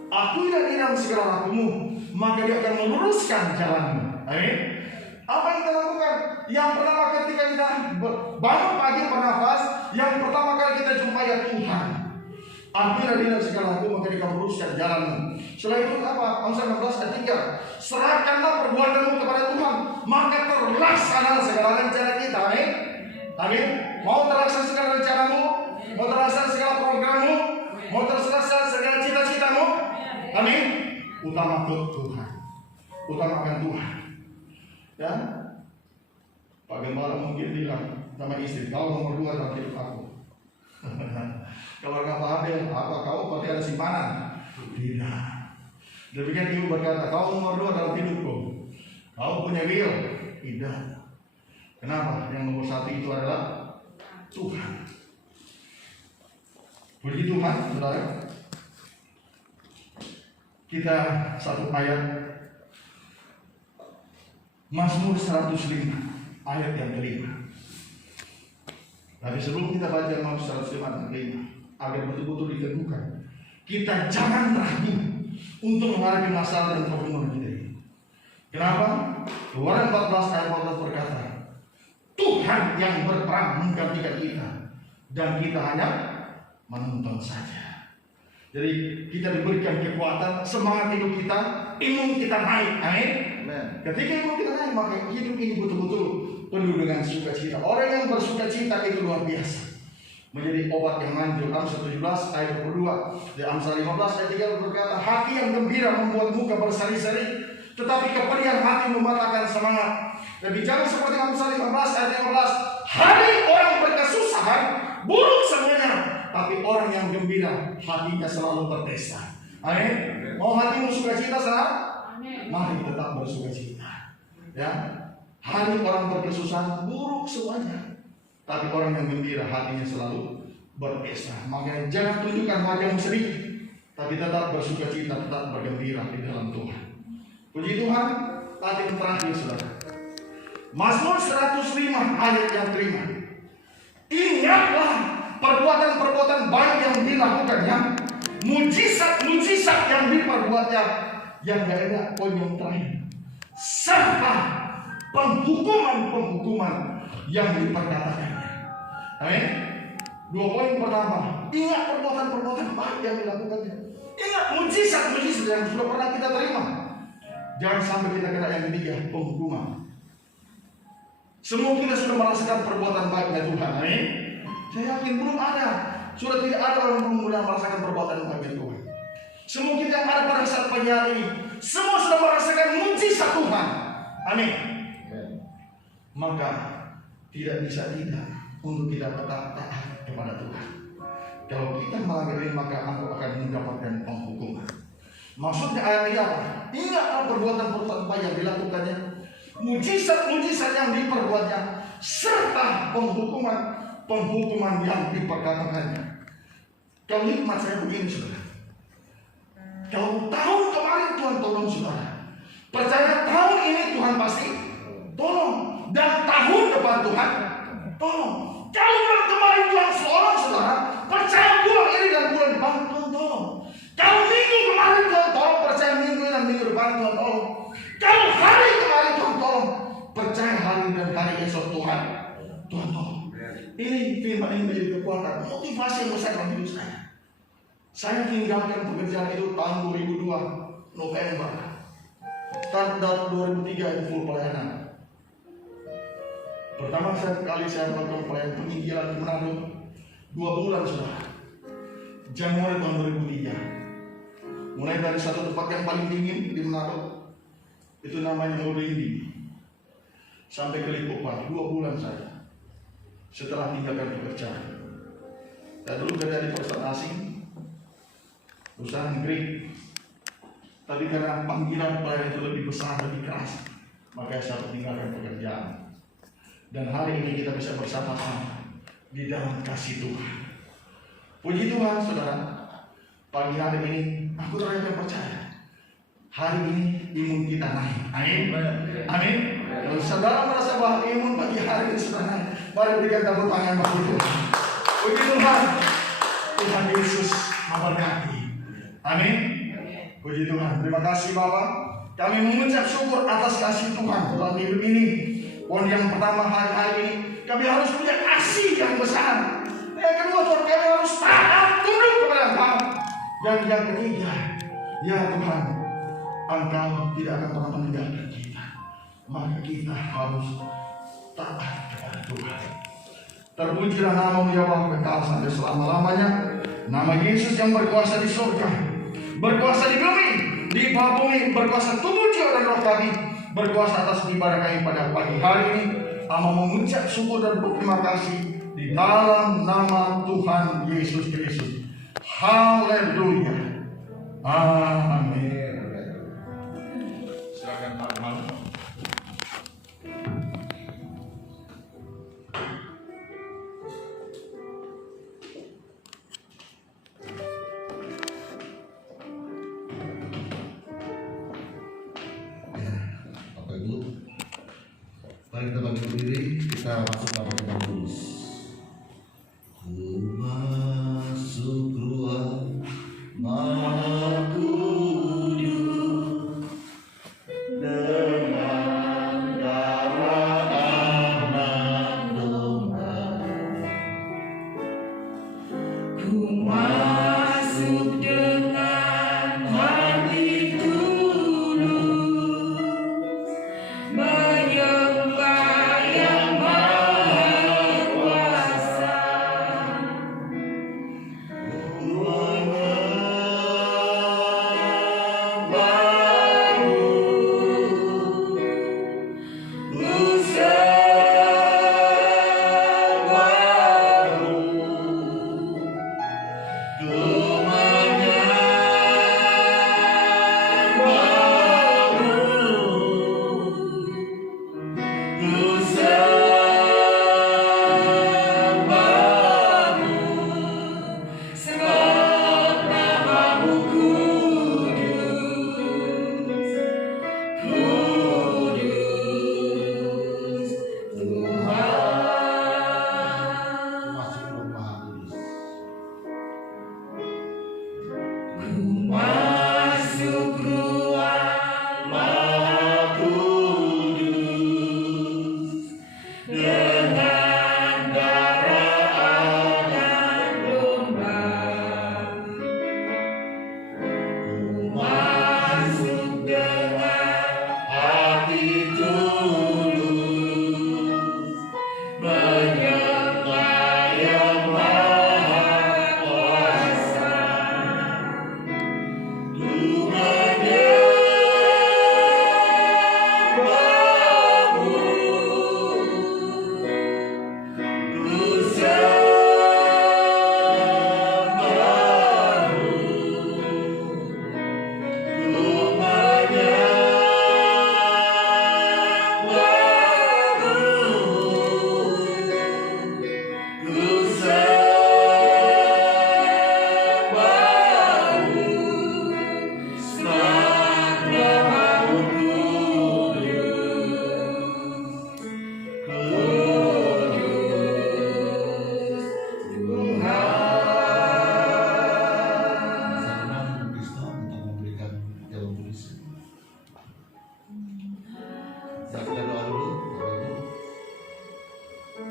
akuilah dia dalam segala lakumu, maka dia akan meluruskan jalanmu. Amin. Apa yang kita lakukan? Yang pertama ketika kita bangun pagi bernafas, yang pertama kali kita jumpai ya Tuhan. Akuilah dia dalam segala lakumu, maka dia akan meluruskan jalanmu. Setelah itu apa? Amsal 16 ayat 3. Serahkanlah perbuatanmu kepada Tuhan, maka terlaksana segala rencana kita. Amin. Amin. Mau terlaksana segala rencanamu, mau terlaksana segala programmu, mau terlaksana segala cita-citamu. Amin. Utamakan Tuhan. Utamakan Tuhan. Ya. Pak Gembala mungkin bilang sama istri, kau nomor 2 dalam hidup aku. Kalau nggak paham dia, apa kau pasti ada simpanan? Tidak. Demikian ibu berkata, kau nomor 2 dalam hidupku. Kau punya will? Tidak. Kenapa? Yang nomor 1 itu adalah Tuhan. Puji Tuhan, saudara. Kita satu ayat Mazmur 105 ayat yang kelima. Tapi sebelum kita baca Mazmur 105 ayat kelima, agar betul-betul ditemukan, kita jangan ragu untuk menghadapi masalah dan pergumulan kita ini. Kenapa? Keluaran 14 ayat 14 berkata, Tuhan yang berperang menggantikan kita, dan kita hanya menonton saja. Jadi kita diberikan kekuatan, semangat hidup kita, imun kita naik. Amin. Ketika imun kita naik, maka hidup ini betul-betul penuh dengan sukacita. Orang yang bersukacita itu luar biasa, menjadi obat yang manjur. Amsal 17 ayat 22. Di Amsal 15 ayat 3 berkata, hati yang gembira membuat muka berseri-seri, tetapi kepedihan hati mematahkan semangat. Jadi jangan seperti Amsal 15 ayat 15, hari orang berkesusahan buruk semuanya, tapi orang yang gembira hatinya selalu berpesta. Amin. Mau hatimu sukacita saudara? Mari tetap bersukacita. Ya. Hari orang berkesusahan buruk semuanya, tapi orang yang gembira hatinya selalu berpesta. Makanya jangan tunjukkan wajahmu sedih, tapi tetap bersukacita, tetap bergembira di dalam Tuhan. Puji Tuhan. Ayat yang terakhir saudara, Mazmur 105 ayat yang kelima. Ingatlah perbuatan-perbuatan baik yang dilakukannya, mujizat-mujizat yang diperbuatnya, yang gak ada poin yang terakhir, serta penghukuman-penghukuman yang diperkatakannya. Amin. 2 poin pertama, ingat perbuatan-perbuatan baik yang dilakukannya, ingat mujizat-mujizat yang sudah pernah kita terima. Jangan sampai kita kena yang ketiga, penghukuman. Semua kita sudah merasakan perbuatan baiknya Tuhan. Amin. Saya yakin belum ada, sudah tidak ada orang yang belum merasakan perbuatan baiknya Tuhan. Semua kita yang ada pada saat pagi hari ini, semua sudah merasakan mujizat Tuhan. Amin. Maka tidak bisa tidak untuk kita tetap taat kepada Tuhan. Kalau kita melanggar ini, maka aku akan mendapatkan penghukuman. Maksudnya ayat ini apa? Ingatlah perbuatan-perbuatan baik yang dilakukannya, mujizat-mujizat yang diperbuatnya, serta penghukuman yang diperkatakannya. Kalau hikmat saya begini, saudara. Kalau tahun kemarin Tuhan tolong saudara, percaya tahun ini Tuhan pasti tolong, dan tahun depan Tuhan tolong. Kalau bulan kemarin Tuhan seorang saudara, percaya bulan ini dan bulan depan Tuhan tolong. Kalau minggu kemarin Tuhan tolong, percaya minggu ini dan minggu depan Tuhan tolong. Kalau hari kemarin Tuhan tolong, percaya hari dan hari esok Tuhan tolong. Ini firman ini menjadi kekuatan, motivasi yang besar dalam hidup saya. Saya tinggalkan pekerjaan itu tahun 2002 November. Tahun 2003 itu full pelayanan. Pertama kali saya melakukan pelayanan penyingkiran di Manado 2 bulan sudah. Januari tahun 2003. Mulai dari satu tempat yang paling dingin di Manado, itu namanya Morindi, sampai ke Likupang 2 bulan saja. Setelah tinggalkan pekerjaan. Dan dulu kerja di perusahaan asing, usaha negeri, tapi karena panggilan pelayanan itu lebih besar, lebih keras, maka saya tinggalkan pekerjaan. Dan hari ini kita bisa bersama-sama di dalam kasih Tuhan. Puji Tuhan, saudara. Pagi hari ini aku terakhir percaya, hari ini imun kita naik. Amin. Amin. Kalau saudara merasa bahwa imun pagi hari ini sudah naik, mari berikan tepuk tangan bagi Tuhan. Puji Tuhan. Tuhan Yesus memberkati. Amin. Puji Tuhan. Terima kasih Bapak. Kami mengucap syukur atas kasih Tuhan dalam hidup ini. Poin yang pertama hari-hari ini, kami harus punya kasih yang besar. Yang kedua, Tuhan, kami harus taat tunduk kepada Engkau. Dan yang ketiga, ya Tuhan, Engkau tidak akan pernah meninggalkan kita. Maka kita harus taat kepada Tuhan. Terpujilah nama-Mu ya Allah, kekal sampai selama-lamanya. Nama Yesus yang berkuasa di surga, berkuasa di bumi, di bawah bumi, berkuasa tubuh, jiwa dan roh kami, berkuasa atas ibadah kami pada pagi hari ini. Amba mengucap syukur dan berterima kasih di dalam nama Tuhan Yesus Kristus. Haleluya. Amin. Silakan Pak Mal. Mari kita bangkit berdiri, kita masuk dalam Roh Kudus. Ku masuk ruang Maha Kudus dengan darah anak domba. Ku masuk dengan hati tulus, menyembah Yang Maha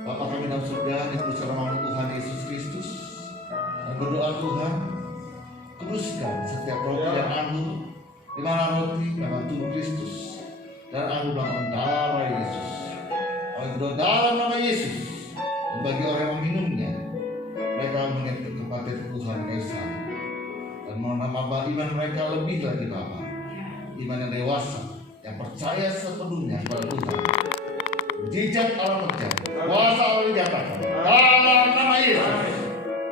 Bapa kami dalam surga, dikuduskan nama Tuhan Yesus Kristus. Dan berdoa Tuhan, kuduskan setiap roti dan anggur, di mana roti nama tubuh Kristus dan anggur dalam darah Yesus. Kami berdoa dalam nama Yesus, dan bagi orang yang meminumnya, mereka mengerti kematian Tuhan Yesus. Dan menambah iman mereka lebih lagi Bapa, iman yang dewasa, yang percaya sepenuhnya kepada Tuhan. Jejak Allah terjadi, kuasa Allah dinyatakan dalam nama Yesus.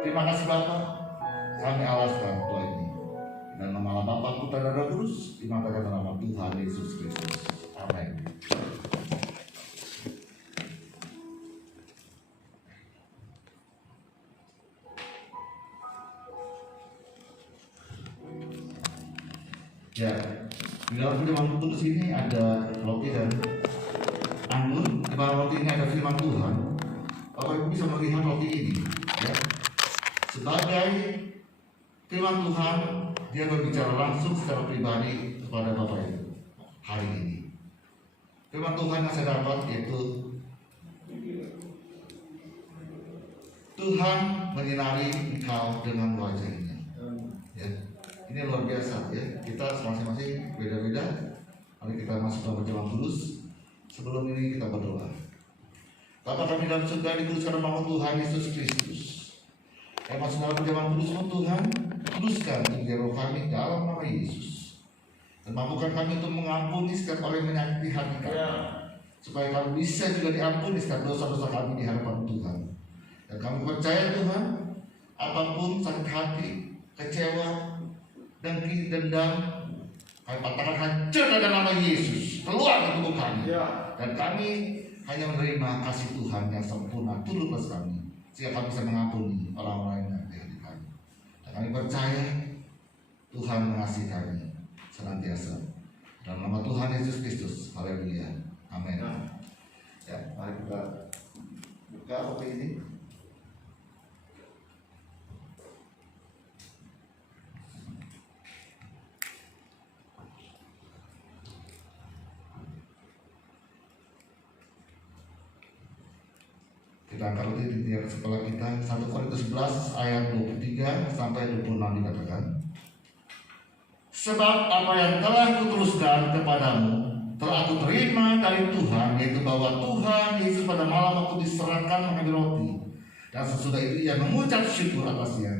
Terima kasih Bapa, kami alaskan doa ini dan nama Bapa, Putra dan Roh Kudus, dimatakan nama Tuhan Yesus Kristus. Amin. Ya, di dalam firman Kudus ini ada roti dan anggur. Di bawah roti ini ada firman Tuhan. Bapak Ibu bisa melihat roti ini, ya. Sebagai firman Tuhan, dia berbicara langsung secara pribadi kepada Bapak Ibu hari ini. Firman Tuhan yang saya dapat yaitu Tuhan menyinari engkau dengan wajahnya. Ya. Ini luar biasa ya. Kita masing-masing beda-beda. Mari kita masuk dalam perjamuan kudus. Sebelum ini kita berdoa. Bapa kami dalam surga, dikuduskan nama Tuhan Yesus Kristus. Kami masuk dalam perjamuan kudus Tuhan, kuduskan tinggi roh kami dalam nama Yesus. Dan mampukan kami untuk mengampuni setiap orang yang menyakiti hati kami, supaya kami bisa juga diampuni setiap dosa-dosa kami di hadapan Tuhan. Dan kami percaya Tuhan, apapun sakit hati, kecewa, dengki, dendam, kami patahkan hancur dalam nama Yesus, keluar dari tubuh kami. Dan kami hanya menerima kasih Tuhan yang sempurna turun atas kami, sehingga kami bisa mengampuni orang-orang yang di hati kami. Dan kami percaya Tuhan mengasihi kami senantiasa. Dalam nama Tuhan Yesus Kristus, haleluya, amin. Ya, mari kita buka roti ini. Kita angkat roti di atas kepala kita. 1 Korintus 11 ayat 23 sampai 26 dikatakan, sebab apa yang telah kuteruskan kepadamu telah aku terima dari Tuhan, yaitu bahwa Tuhan Yesus pada malam waktu diserahkan mengambil roti, dan sesudah itu ia mengucap syukur atasnya.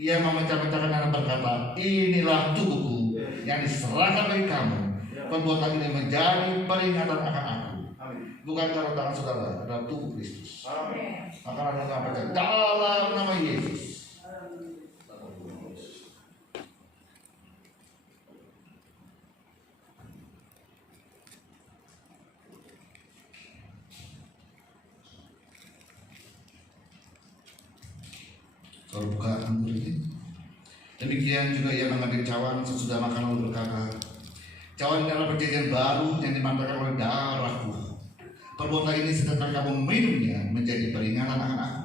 Ia memecah-mecahkan dan berkata, inilah tubuhku yang diserahkan bagi kamu. Perbuatan ini menjadi peringatan akan aku. Bukan karena tangan saudara, adalah tubuh Kristus. Maka anda percaya dalam nama Yesus. Kalau buka anggur ini. Demikian juga ia mengambil cawan sesudah makan lalu berkata, cawan ini adalah perjanjian baru yang dimantapkan oleh darahku. Perbuatan ini setiap kali kamu meminumnya menjadi peringatan akan aku.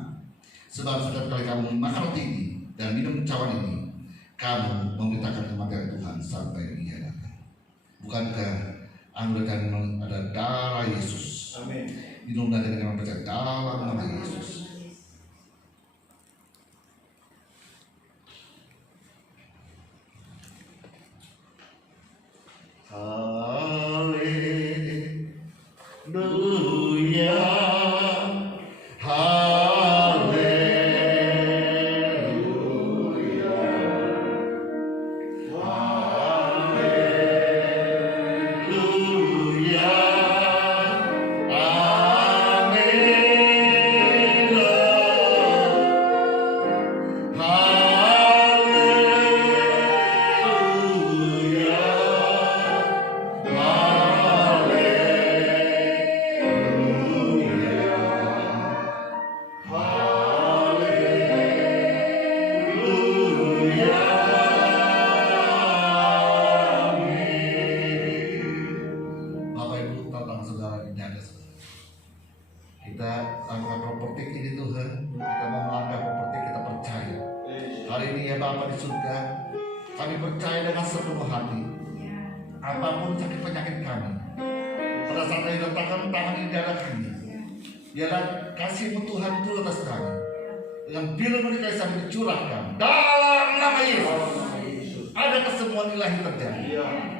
Sebab setiap kali kamu makan roti ini dan minum cawan ini, kamu memberitakan kematian Tuhan sampai Ia datang. Bukankah anggur dan ada darah Yesus? Amin. Minumlah dengan percaya dalam nama Yesus. Biarlah kasih-Mu Tuhan turun atas kami. Dengan bila-bila kasih kami dicurahkan dalam nama Yesus. Ada kesembuhan ilahi terjadi.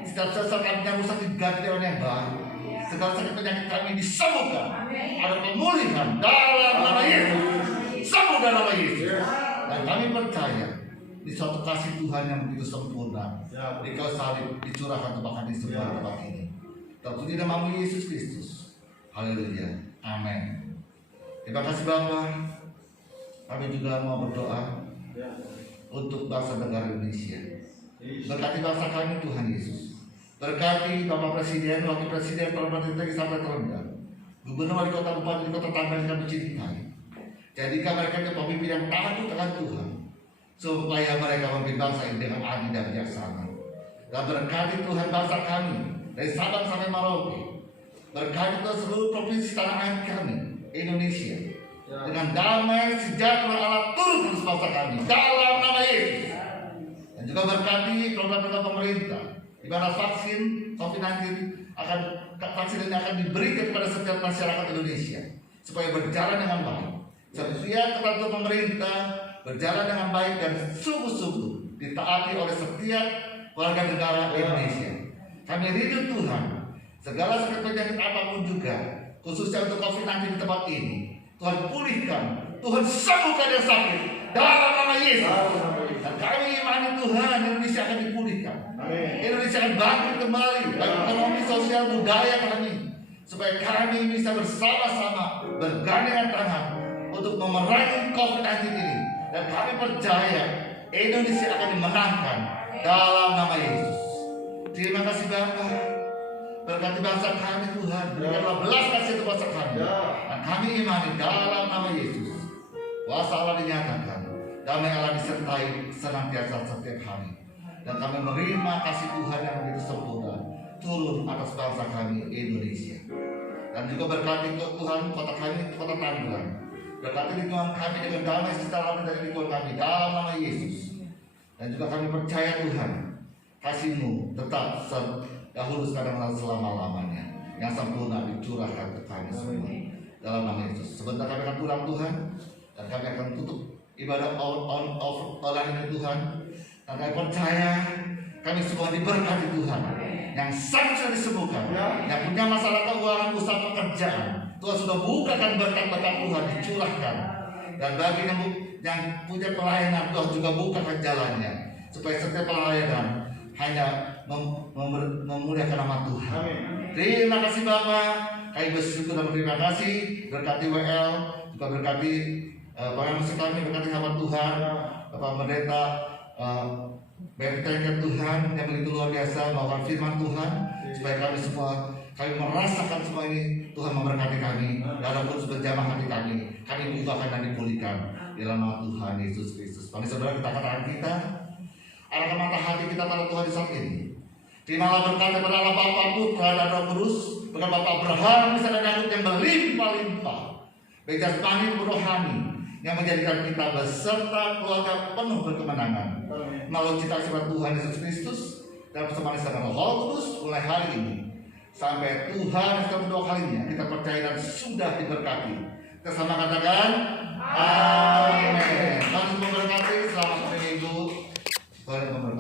Setiap sesat kami yang rusak diganti dengan yang baru. Segala sakit penyakit kami disembuhkan. Ada pemulihan dalam nama Yesus. Sembuh dalam nama Yesus. Dan kami percaya di suatu kasih Tuhan yang begitu sempurna di kayu salib dicurahkan bahkan di sebuah tempat ini. Terpuji nama Yesus Kristus. Haleluya. Amin. Terima kasih Bapa. Kami juga mau berdoa untuk bangsa negara Indonesia. Berkati bangsa kami Tuhan Yesus. Berkati Bapak Presiden, Wakil Presiden, para menteri sampai terendah, Gubernur, Wali Kota, Bupati, Kota Tangerang yang kami cintai. Jadikan mereka menjadi pemimpin yang takut akan Tuhan, supaya mereka memimpin bangsa ini dengan adil dan bijaksana. Dan berkati Tuhan bangsa kami dari Sabang sampai Merauke. Berkati Tuhan seluruh provinsi tanah air kami, Indonesia. Dengan damai sejahtera Allah turun ke bangsa kami dalam nama Yesus. Dan juga berkati program-program pemerintah di mana vaksin COVID-19 vaksin ini akan diberikan kepada setiap masyarakat Indonesia supaya berjalan dengan baik. Setiap ketentuan pemerintah berjalan dengan baik dan sungguh-sungguh ditaati oleh setiap warga negara Indonesia. Kami rindu Tuhan, segala sakit penyakit apapun juga, khususnya untuk COVID-19 di tempat ini, Tuhan pulihkan, Tuhan sembuhkan yang sakit dalam nama Yesus. Dan kami imani Tuhan, Indonesia akan dipulihkan. Indonesia akan bangkit kembali, baik ekonomi, sosial, budaya kami, supaya kami bisa bersama-sama bergandengan tangan untuk memerangi COVID-19 ini. Dan kami percaya Indonesia akan dimenangkan dalam nama Yesus. Terima kasih Bapa. Berkati bangsa kami Tuhan. Berikanlah belas kasih untuk bangsa kami. Dan kami imani dalam nama Yesus. Kuasa Allah dinyatakan. Damai Allah disertai senantiasa setiap hari. Dan kami menerima kasih Tuhan yang begitu sempurna turun atas bangsa kami Indonesia. Dan juga berkati Tuhan kota kami, kota Tangerang. Berkati lingkungan kami dengan damai sejahtera dari lingkungan kami dalam nama Yesus. Dan juga kami percaya Tuhan, kasih-Mu tetap dahulu sekarang dan selama-lamanya yang sempurna dicurahkan ke kami semua dalam nama Yesus. Sebentar kami akan pulang Tuhan, dan kami akan tutup ibadah online ini Tuhan. Dan kami percaya kami semua diberkati Tuhan, yang sakit sudah disembuhkan, yang punya masalah keuangan, usaha, pekerjaan, Tuhan sudah bukakan berkat-berkat Tuhan dicurahkan. Dan bagi yang punya pelayanan, Tuhan juga bukakan jalannya, supaya setiap pelayanan hanya memuliakan nama Tuhan. Terima kasih Bapak. Kami bersyukur dan berterima kasih. Berkati WL, juga berkati pengasuh kami, berkati hamba Tuhan, Bapak Pendeta Berkati Tuhan yang begitu luar biasa melakukan firman Tuhan, supaya kami semua merasakan semua ini. Tuhan memberkati kami, walaupun berjamah hati kami diubahkan dan dipulihkan di dalam nama Tuhan Yesus Kristus. Bagi saudara, kita katakan kita arahkan mata hati kita pada Tuhan di saat ini. Terimalah berkat daripada Allah Bapa, Putra dan Roh Kudus, berkat Bapa Abraham, Ishak dan Yakub yang berlimpah-limpah, baik jasmani maupun rohani, yang menjadikan kita beserta keluarga penuh berkemenangan melalui cita sifat Tuhan Yesus Kristus dan persembahan dengan Roh Kudus mulai hari ini sampai Tuhan yang kedua kalinya. Kita percaya dan sudah diberkati. Kita sama katakan amin. Tuhan memberkati. Selamat minggu. Tuhan memberkati.